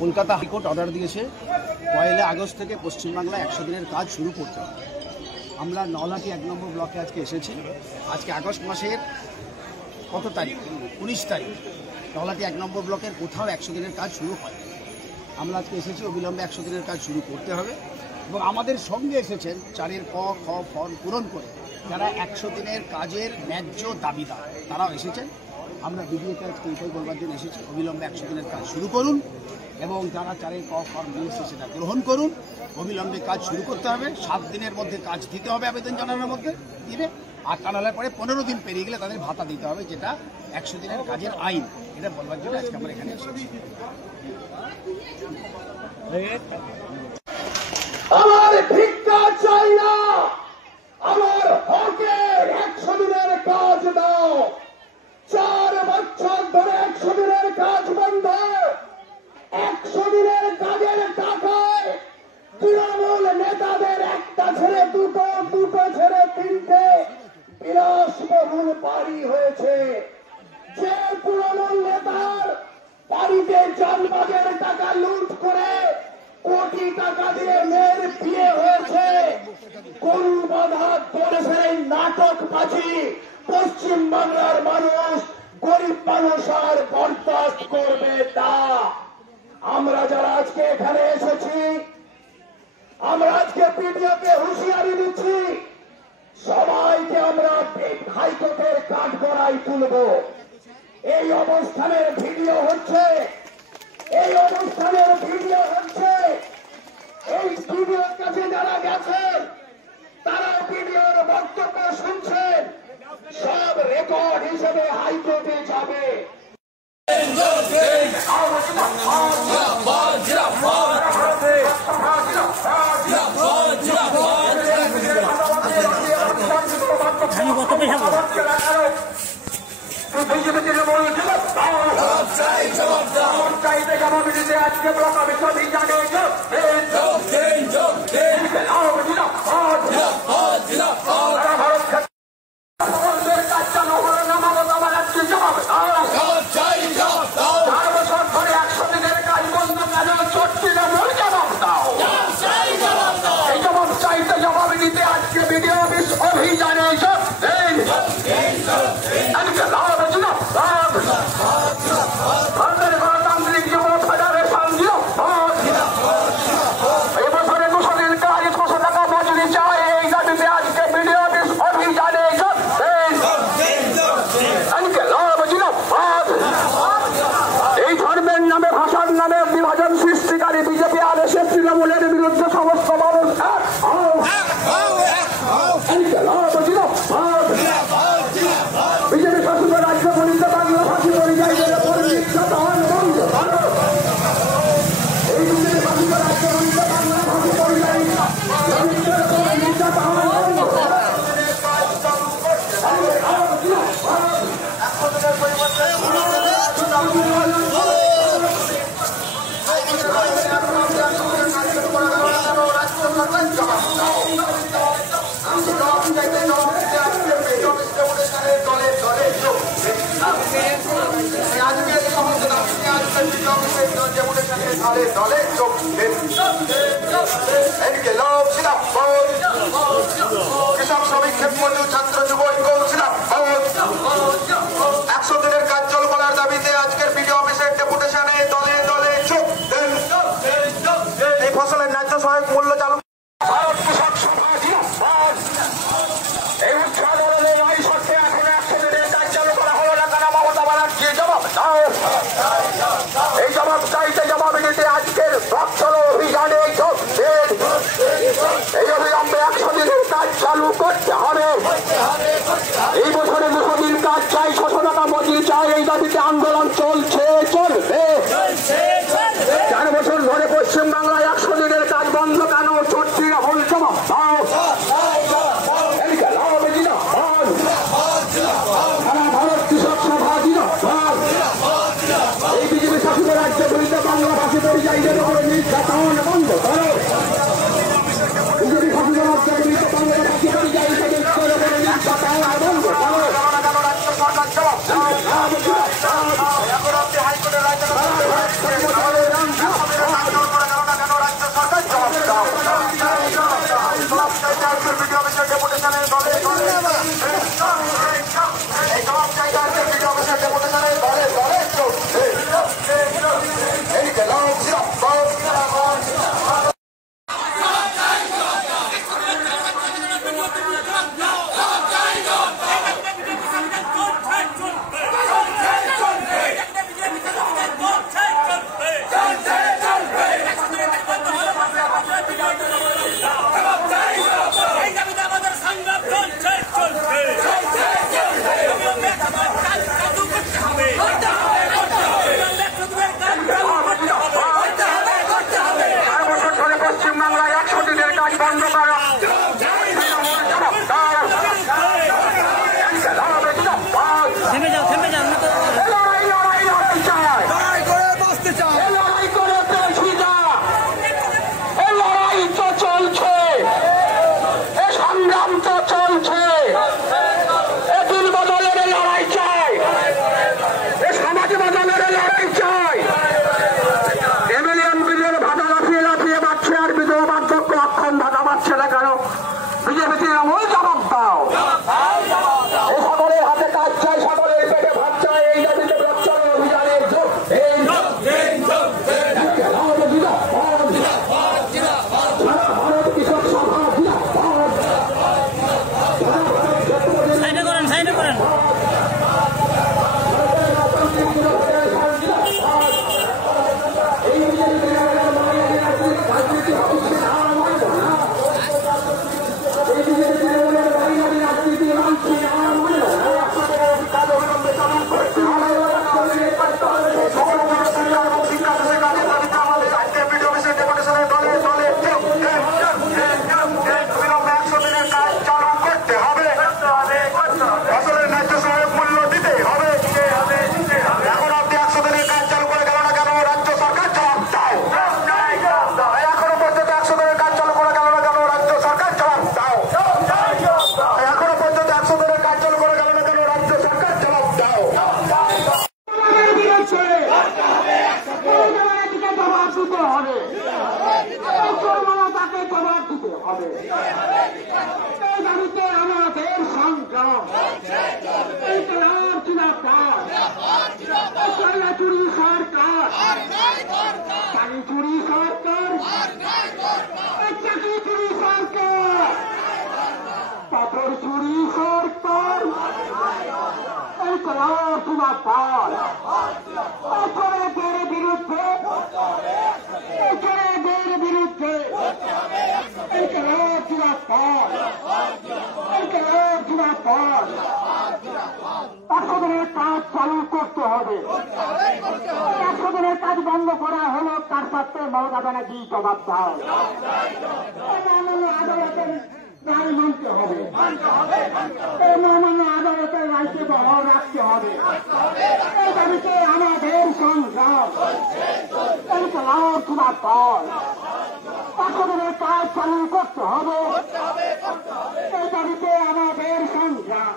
Kolkata high court order দিয়েছে 1 August থেকে পশ্চিমবাংলায় 100 দিনের কাজ শুরু করতে হবে। আমরা নলাটি 1 নম্বর ব্লকে আজকে এসেছি। আজকে আগস্ট মাসের কত তারিখ? 19 তারিখ। নলাটি 1 নম্বর ব্লকের কোথাও 100 দিনের কাজ শুরু হয়। আমরা আজকে এসেছি অবিলম্বে 100 দিনের কাজ শুরু করতে হবে এবং আমাদের সঙ্গে এসেছেন 4-এর ক খ ফর্ম পূরণ করে যারা 100 দিনের কাজের ন্যায্য দাবিদার তারাও এসেছেন। আমরা বিডিওকে আজকে এটাই বলবার জন্য এসেছি, অবিলম্বে 100 দিনের কাজ শুরু করুন এবং যারা 4-এর ক ফর্ম নিয়েছে সেটা গ্রহণ করুন। অবিলম্বে কাজ শুরু করতে হবে, 7 দিনের মধ্যে কাজ দিতে হবে, আবেদন জানানোর মধ্যে দিবে। আর তা নাহলে পরে 15 দিন পেরিয়ে গেলে তাদের ভাতা দিতে হবে, যেটা 100 দিনের কাজের আইন। এটা বলবার জন্য আজকে আমরা এখানে এসেছি। আমার ভিক্ষা চাই না, আমার হকের 100 দিনের কাজ দাও। 4 বছর ধরে 100 দিনের কাজ বন্ধ। 100 দিনের কাজের টাকায় তৃণমূল নেতাদের একটা ছেড়ে দুটো, দুটো ছেড়ে 3টে বিলাসবহুল বাড়ি হয়েছে। যে তৃণমূল নেতার বাড়িতে জানবাজের টাকা লুট করে কোটি টাকা দিয়ে মেয়ের বিয়ে হয়েছে, গরু বাঁধা দোষের নাটক বাজি পশ্চিম বাংলার মানুষ, গরিব মানুষ আর বরদাস্ত করবে তা। আমরা যারা আজকে এখানে এসেছি, আমরা আজকে পিডিওকে হুঁশিয়ারি দিচ্ছি, সবাইকে আমরা হাইকোর্টের কাঠগড়ায় তুলব। এই অবস্থানের ভিডিও হচ্ছে, এই অনুষ্ঠানের ভিডিও হচ্ছে। এই ভিডিওর কাছে যারা গেছেন তারা ভিডিওর বক্তব্য শুনছেন, সব রেকর্ড হিসেবে হাইকোর্টে যাবে। আজকে ব্লক অভিযানে কৃষক শ্রমিক ক্ষেত্রমজুর ছাত্র যুব ঐক্য ছিলাম 100 দিনের কাজ চালু করার দাবিতে আজকের বিডিও অফিসের ডেপুটেশনে দলে দলে যোগ দেন। এই ফসলের ন্যায্য সহায়ক মূল্য চালু ভারত কৃষক সভা জিন্দাবাদ। এই উচ্চ আদালতে এই শর্তে এখন 100 দিনের কাজ চালু করা হলো না কেন? মমতা ব্যানার্জি জবাব দাও। এই জবাব চাইতে জবাব দিতে আজকের চলো অভিযানে যোগ দেন। এই অবিলম্বে 100 দিনের কাজ চালু করতে হবে। এই বছরে 200 দিন কাজ চাই, 600 টাকা মজুরি চাই, এই দাবিতে আন্দোলন চলছে, চলবে। 4 বছর ধরে পশ্চিম বাংলায় 100 দিনের কাজ বন্ধ কেন? চট্টির হল জবাব দাও। ভারত কৃষক সভা জিন্দাবাদ। এই বিজেপি শাসিত রাজ্যের বিরুদ্ধে বাংলাভাষী পরিযায়ীদের উপরে নির্যাতন বন্ধ করো। বিজেপি শাসিত রাজ্যের বিরুদ্ধে বাংলাভাষী পরিযায়ীদের উপরে নির্যাতন বন্ধ করো। হাইকোর্টের রাজ্য হবে, এই চোরমাতাকে জবাব দিতে হবে। এই দাবিতে আমাদের সংগ্রাম, এই খেলার জিনাপাত, চুরি সরকার, পানি চুরি সরকার, চাকরি চুরি সরকার, পাথর চুরি সরকার, এই খেলার জিনাপাত, চোরেদের বিরুদ্ধে, চোরেদের বিরুদ্ধে, এই খেলার জিনাপাত, এই খেলার জিনাপাত। 100 দিনের কাজ চালু করতে হবে। 100 দিনের কাজ বন্ধ করা হলো তার সাথে মমতা ব্যানার্জি জবাব দাও। আদালতের রায় মানতে হবে, মহামান্য আদালতের রায়কে বহাল রাখতে হবে। এই দাবিতে আমাদের সংগ্রাম, এই খেলার জিনাপাত। 100 দিনের কাজ চালু করতে হবে, এই দাবিতে আমাদের সংগ্রাম।